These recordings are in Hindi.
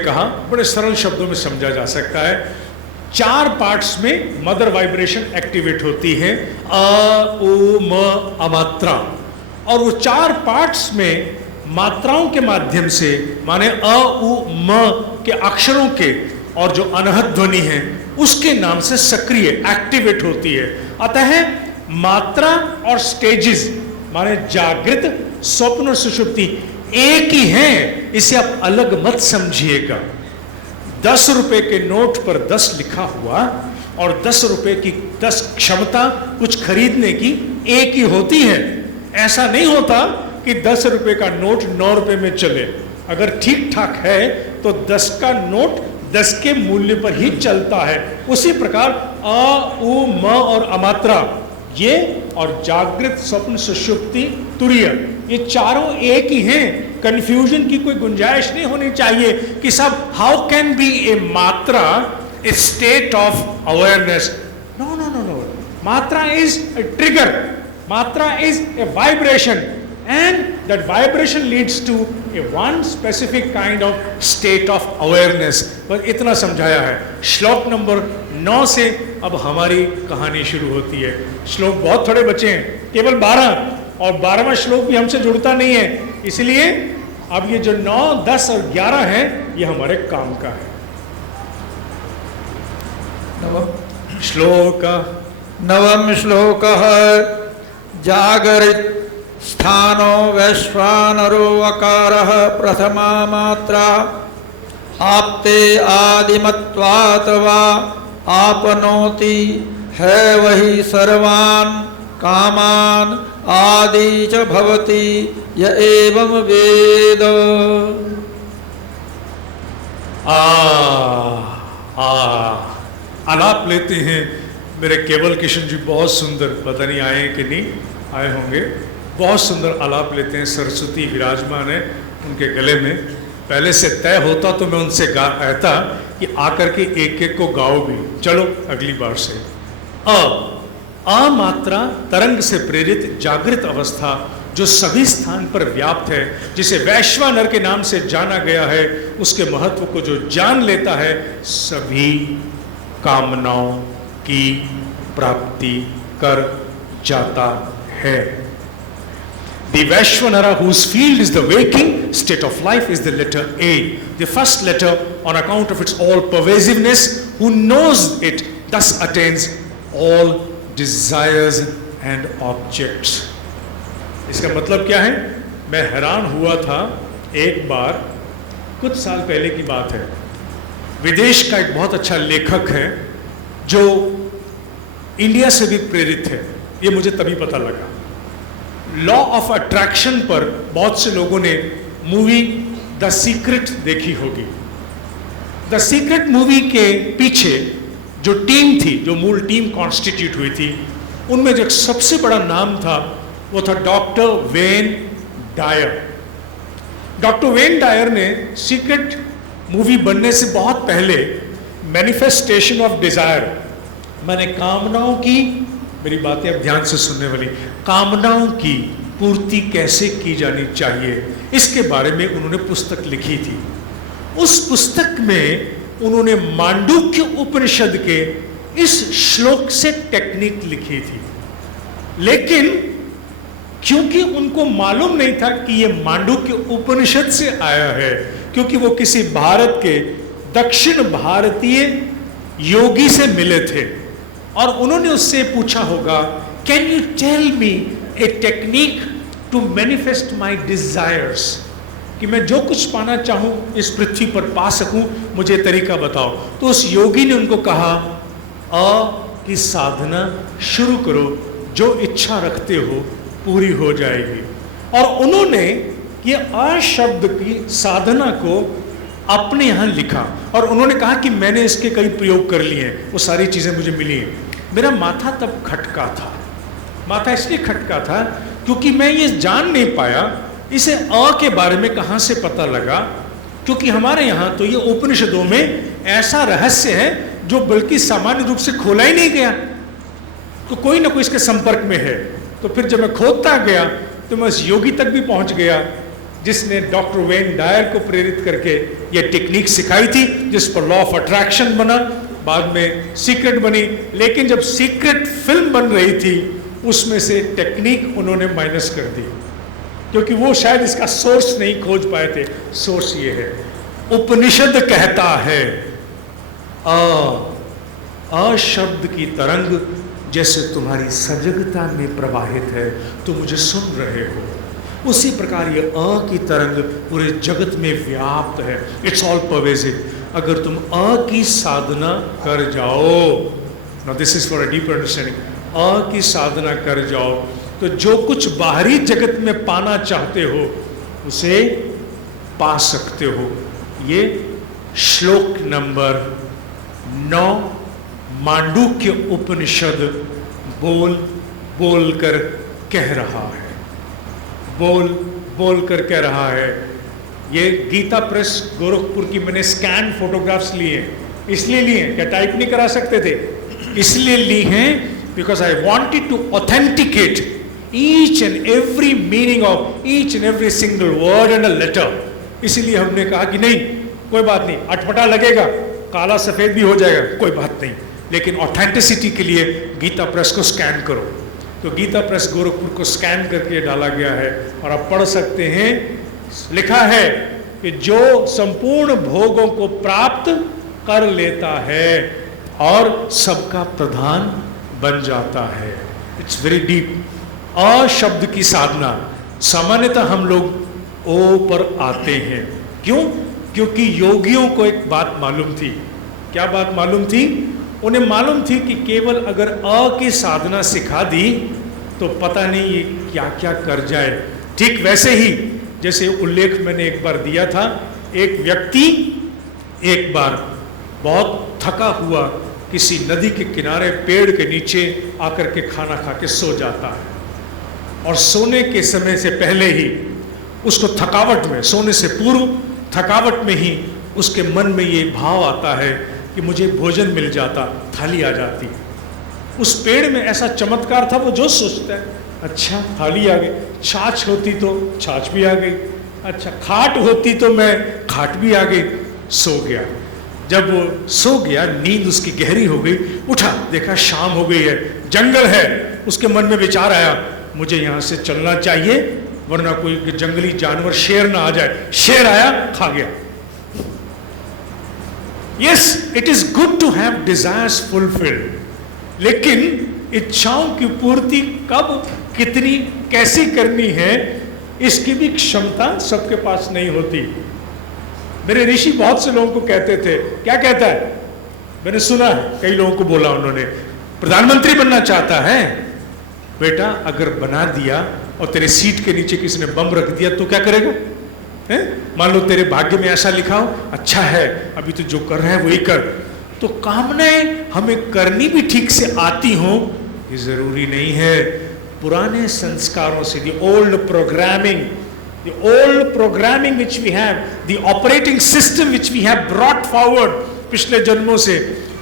कहा बड़े सरल शब्दों में समझा जा सकता है। 4 पार्ट्स में मदर वाइब्रेशन एक्टिवेट होती है, अ उ म अमात्रा, और वो 4 पार्ट्स में मात्राओं के माध्यम से, माने अ उ म के अक्षरों के और जो अनहद ध्वनि है उसके नाम से सक्रिय एक्टिवेट होती है। अतः मात्रा और स्टेजेस माने जागृत, स्वप्न और सुषुप्ति एक ही हैं, इसे आप अलग मत समझिएगा। 10 रुपए के नोट पर 10 लिखा हुआ और 10 रुपए की 10 क्षमता कुछ खरीदने की एक ही होती है। ऐसा नहीं होता कि 10 रुपए का नोट 9 रुपए में चले। अगर ठीक ठाक है तो 10 का नोट 10 के मूल्य पर ही चलता है। उसी प्रकार अ उ म और अमात्रा ये और जागृत, स्वप्न, सुषुप्ति, तुरीय, ये चारों एक ही हैं। कंफ्यूजन की कोई गुंजाइश नहीं होनी चाहिए कि सब हाउ कैन बी ए मात्रा a state of awareness. No no no no, मात्रा इज ए ट्रिगर, मात्रा is a vibration and that vibration leads to a one specific kind of state of awareness। बस इतना समझाया है। श्लोक नंबर 9 से अब हमारी कहानी शुरू होती है। श्लोक बहुत थोड़े बचे हैं, केवल 12, और 12वां श्लोक भी हमसे जुड़ता नहीं है, इसलिए अब ये जो 9, 10 और 11 है ये हमारे काम का है। नवम श्लोकः जागरित स्थानो वैश्वानरो अकारः प्रथमा मात्रा आप्ते आदिमत्वात् वा आपनोति है वही सर्वान् कामान् आदि च भवति य एवं वेद। आलाप लेते हैं मेरे केवल किशन जी, बहुत सुंदर, पता नहीं आए कि नहीं आए होंगे, बहुत सुंदर आलाप लेते हैं। सरस्वती विराजमान है उनके गले में। पहले से तय होता तो मैं उनसे कहता कि आकर के एक एक को गाओ भी। चलो अगली बार से। अ मात्रा तरंग से प्रेरित जागृत अवस्था जो सभी स्थान पर व्याप्त है, जिसे वैश्वानर के नाम से जाना गया है, उसके महत्व को जो जान लेता है सभी कामनाओं की प्राप्ति कर जाता है। The Vaishvanara, whose field is the waking state of life, is the letter A, the first letter on account of its all-pervasiveness, who knows it, thus attains all desires and objects। इसका मतलब क्या है? मैं हैरान हुआ था एक बार, कुछ साल पहले की बात है, विदेश का एक बहुत अच्छा लेखक है जो इंडिया से भी प्रेरित है, ये मुझे तभी पता लगा। लॉ ऑफ अट्रैक्शन पर बहुत से लोगों ने मूवी द सीक्रेट देखी होगी। द सीक्रेट मूवी के पीछे जो टीम थी, जो मूल टीम कॉन्स्टिट्यूट हुई थी, उनमें जो सबसे बड़ा नाम था वो था doctor Wayne Dyer. Doctor Wayne Dyer ने सीक्रेट मूवी बनने से बहुत पहले मैनिफेस्टेशन ऑफ डिजायर, मैंने कामनाओं की, मेरी बातें अब ध्यान से सुनने वाली, कामनाओं की पूर्ति कैसे की जानी चाहिए, इसके बारे में उन्होंने पुस्तक लिखी थी। उस पुस्तक में उन्होंने मांडुक्य उपनिषद के इस श्लोक से टेक्निक लिखी थी, लेकिन क्योंकि उनको मालूम नहीं था कि ये मांडुक्य उपनिषद से आया है, क्योंकि वो किसी भारत के दक्षिण भारतीय योगी से मिले थे और उन्होंने उससे पूछा होगा, can you tell me a technique to manifest my desires, कि मैं जो कुछ पाना चाहूं इस पृथ्वी पर पा सकूं, मुझे तरीका बताओ। तो उस योगी ने उनको कहा, की साधना शुरू करो, जो इच्छा रखते हो पूरी हो जाएगी। और उन्होंने ये शब्द की साधना को अपने यहाँ लिखा और उन्होंने कहा कि मैंने इसके कई प्रयोग कर लिए हैं, वो सारी चीज़ें मुझे मिली हैं। मेरा माथा तब खटका था, माथा इसलिए खटका था क्योंकि मैं ये जान नहीं पाया इसे के बारे में कहाँ से पता लगा, क्योंकि हमारे यहाँ तो ये उपनिषदों में ऐसा रहस्य है जो बल्कि सामान्य रूप से खोला ही नहीं गया, तो कोई ना कोई इसके संपर्क में है। तो फिर जब मैं खोदता गया तो मैं उस योगी तक भी पहुँच गया जिसने डॉक्टर वेन डायर को प्रेरित करके ये टेक्निक सिखाई थी, जिस पर लॉ ऑफ अट्रैक्शन बना, बाद में सीक्रेट बनी। लेकिन जब सीक्रेट फिल्म बन रही थी उसमें से टेक्निक उन्होंने माइनस कर दी, क्योंकि वो शायद इसका सोर्स नहीं खोज पाए थे। सोर्स ये है, उपनिषद कहता है अ शब्द की तरंग जैसे तुम्हारी सजगता में प्रवाहित है, तुम मुझे सुन रहे हो, उसी प्रकार ये अ की तरंग पूरे जगत में व्याप्त है। It's all pervasive. अगर तुम अ की साधना कर जाओ, now this is for a deeper understanding, अ की साधना कर जाओ तो जो कुछ बाहरी जगत में पाना चाहते हो उसे पा सकते हो। ये श्लोक नंबर 9 मांडूक्य उपनिषद बोल कर कह रहा है, बोल कर कह रहा है। ये गीता प्रेस गोरखपुर की मैंने स्कैन फोटोग्राफ्स लिए हैं, इसलिए लिए हैं, क्या टाइप नहीं करा सकते थे, इसलिए ली हैं because I wanted to authenticate each and every meaning of each and every single word and a letter. इसीलिए हमने कहा कि नहीं, कोई बात नहीं, अटपटा लगेगा, काला सफेद भी हो जाएगा, कोई बात नहीं, लेकिन ऑथेंटिसिटी के लिए गीता प्रेस को स्कैन करो। तो गीता प्रेस गोरखपुर को स्कैन करके डाला गया है और आप पढ़ सकते हैं। लिखा है कि जो संपूर्ण भोगों को प्राप्त कर लेता है और सबका प्रधान बन जाता है। It's very deep. अ शब्द की साधना, सामान्यतः हम लोग ओ पर आते हैं। क्यों? क्योंकि योगियों को एक बात मालूम थी। क्या बात मालूम थी? उन्हें मालूम थी कि केवल अगर अ की साधना सिखा दी तो पता नहीं ये क्या क्या कर जाए। ठीक वैसे ही जैसे उल्लेख मैंने एक बार दिया था, एक व्यक्ति एक बार बहुत थका हुआ किसी नदी के किनारे पेड़ के नीचे आकर के खाना खा के सो जाता है, और सोने के समय से पहले ही उसको थकावट में, सोने से पूर्व थकावट में ही उसके मन में ये भाव आता है कि मुझे भोजन मिल जाता, थाली आ जाती। उस पेड़ में ऐसा चमत्कार था, वो जो सोचता है अच्छा थाली आ गई, छाछ होती तो छाछ भी आ गई, अच्छा खाट होती तो मैं खाट भी आ गई, सो गया। जब वो सो गया, नींद उसकी गहरी हो गई, उठा, देखा शाम हो गई है, जंगल है। उसके मन में विचार आया मुझे यहाँ से चलना चाहिए वरना कोई जंगली जानवर शेर ना आ जाए। शेर आया, खा गया। Yes, it is good to have desires fulfilled, लेकिन इच्छाओं की पूर्ति कब, कितनी, कैसी करनी है, इसकी भी क्षमता सबके पास नहीं होती। मेरे ऋषि बहुत से लोगों को कहते थे, क्या कहता है, मैंने सुना है कई लोगों को बोला उन्होंने, प्रधानमंत्री बनना चाहता है, बेटा अगर बना दिया और तेरे सीट के नीचे किसी ने बम रख दिया तो क्या करेगा? मान लो तेरे भाग्य में ऐसा लिखा हो, अच्छा है अभी तो जो कर रहा है वही कर। तो कामनाएं हमें करनी भी ठीक से आती हो ये जरूरी नहीं है। पुराने संस्कारों से, the old programming which we have, the operating system which we have brought forward पिछले जन्मों से,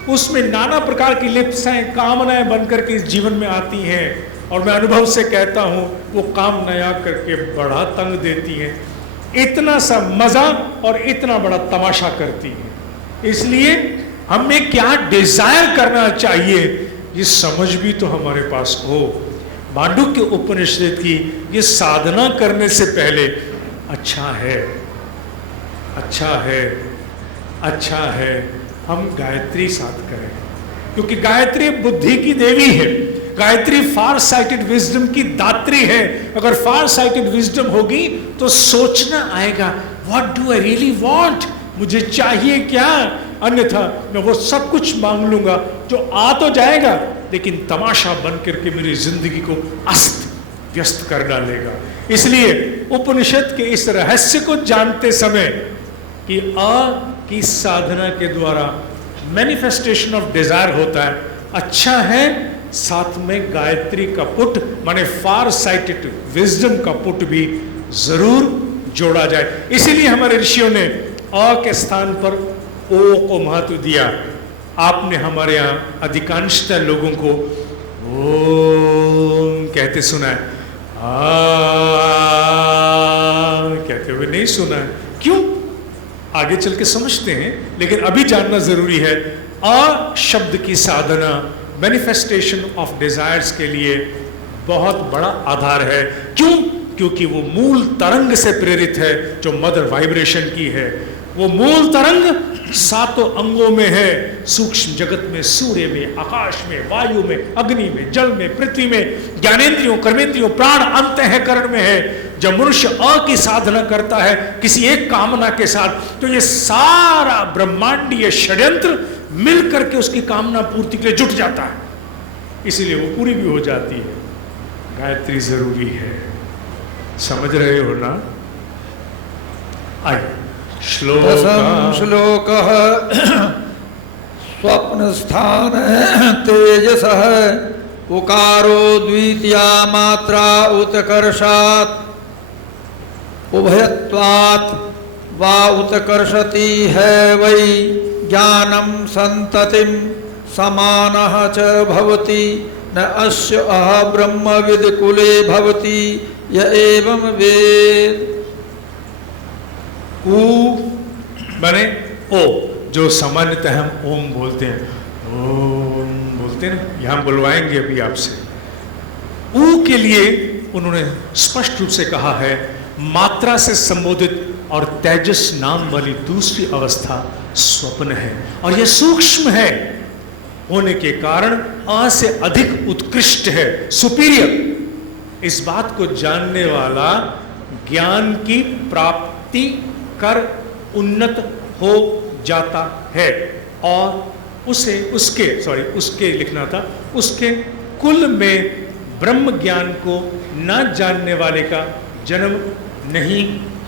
उसमें नाना प्रकार की लिप्साएं, कामनाएं बनकर के इस जीवन में आती हैं, और मैं अनुभव से कहता हूं वो कामनाएं करके बड़ा तंग देती हैं, इतना सा मजा और इतना बड़ा तमाशा करती हैं। इसलिए हमें क्या डिजायर करना चाहिए ये समझ भी तो हमारे पास हो। मांडूक्य उपनिषद की ये साधना करने से पहले अच्छा है, अच्छा है, अच्छा है हम गायत्री साथ करें, क्योंकि गायत्री बुद्धि की देवी है, गायत्री फार साइटेड विजडम की दात्री है। अगर फार साइटेड विजडम होगी तो सोचना आएगा, what do I really want, मुझे चाहिए क्या, अन्यथा मैं वो सब कुछ मांग लूंगा जो आ तो जाएगा लेकिन तमाशा बन करके मेरी जिंदगी को अस्त व्यस्त कर डालेगा। इसलिए उपनिषद के इस रहस्य को जानते समय कि अ की साधना के द्वारा मैनिफेस्टेशन ऑफ डिजायर होता है, अच्छा है साथ में गायत्री का पुट माने फार साइटेड विजडम का पुट भी जरूर जोड़ा जाए। इसीलिए हमारे ऋषियों ने अ के स्थान पर ओ को महत्व दिया। आपने हमारे यहाँ अधिकांशतः लोगों को ओम कहते सुना है, कहते हुए नहीं सुना है। क्यों? आगे चल के समझते हैं, लेकिन अभी जानना जरूरी है। अ शब्द की साधना मैनिफेस्टेशन ऑफ डिजायर्स के लिए बहुत बड़ा आधार है। क्यों? क्योंकि वो मूल तरंग से प्रेरित है जो मदर वाइब्रेशन की है। वो मूल तरंग सातों अंगों में है, सूक्ष्म जगत में, सूर्य में, आकाश में, वायु में, अग्नि में, जल में, पृथ्वी में, ज्ञानेंद्रियों, कर्मेंद्रियों, प्राण, अंतःकरण में है। जब मनुष्य अ की साधना करता है किसी एक कामना के साथ, तो ये सारा ब्रह्मांडीय षड्यंत्र मिल करके उसकी कामना पूर्ति के लिए जुट जाता है, इसीलिए वो पूरी भी हो जाती है। गायत्री जरूरी है, समझ रहे हो ना? आइए श्लोक स्वप्न स्थान तेजस उकारो द्वितीया मात्रा उत्कर्षात् उभयत्वात् वा उत्कर्षति है वै ज्ञानम संततिम समानः च भवति न अस्य अह ब्रह्मविद् कुले भवति य एवं वेद। ऊ माने ओ, जो सामान्यतः हम ओम बोलते हैं, ओम बोलते हैं ना, यहां बुलवाएंगे अभी आपसे। ऊ के लिए उन्होंने स्पष्ट रूप से कहा है मात्रा से संबोधित और तेजस नाम वाली दूसरी अवस्था स्वप्न है, और यह सूक्ष्म है होने के कारण आ से अधिक उत्कृष्ट है, सुपीरियर। इस बात को जानने वाला ज्ञान की प्राप्ति कर उन्नत हो जाता है, और उसके लिखना था, उसके कुल में ब्रह्म ज्ञान को न जानने वाले का जन्म नहीं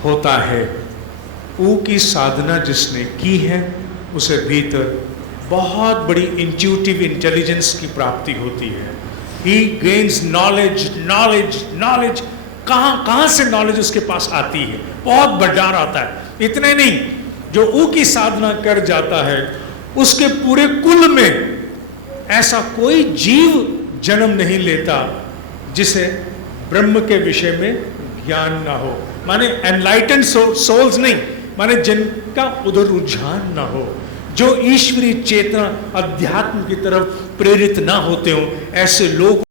होता है। ऊ की साधना जिसने की है उसे भीतर बहुत बड़ी इंट्यूटिव इंटेलिजेंस की प्राप्ति होती है। ही गेन्स नॉलेज नॉलेज नॉलेज। कहां से नॉलेज उसके पास आती है? बहुत भंडार आता है। इतने नहीं, जो ऊ की साधना कर जाता है उसके पूरे कुल में ऐसा कोई जीव जन्म नहीं लेता जिसे ब्रह्म के विषय में ज्ञान ना हो। माने एनलाइटेंड सोल्स नहीं, माने जिनका उधर रुझान ना हो, जो ईश्वरीय चेतना अध्यात्म की तरफ प्रेरित ना होते हो, ऐसे लोग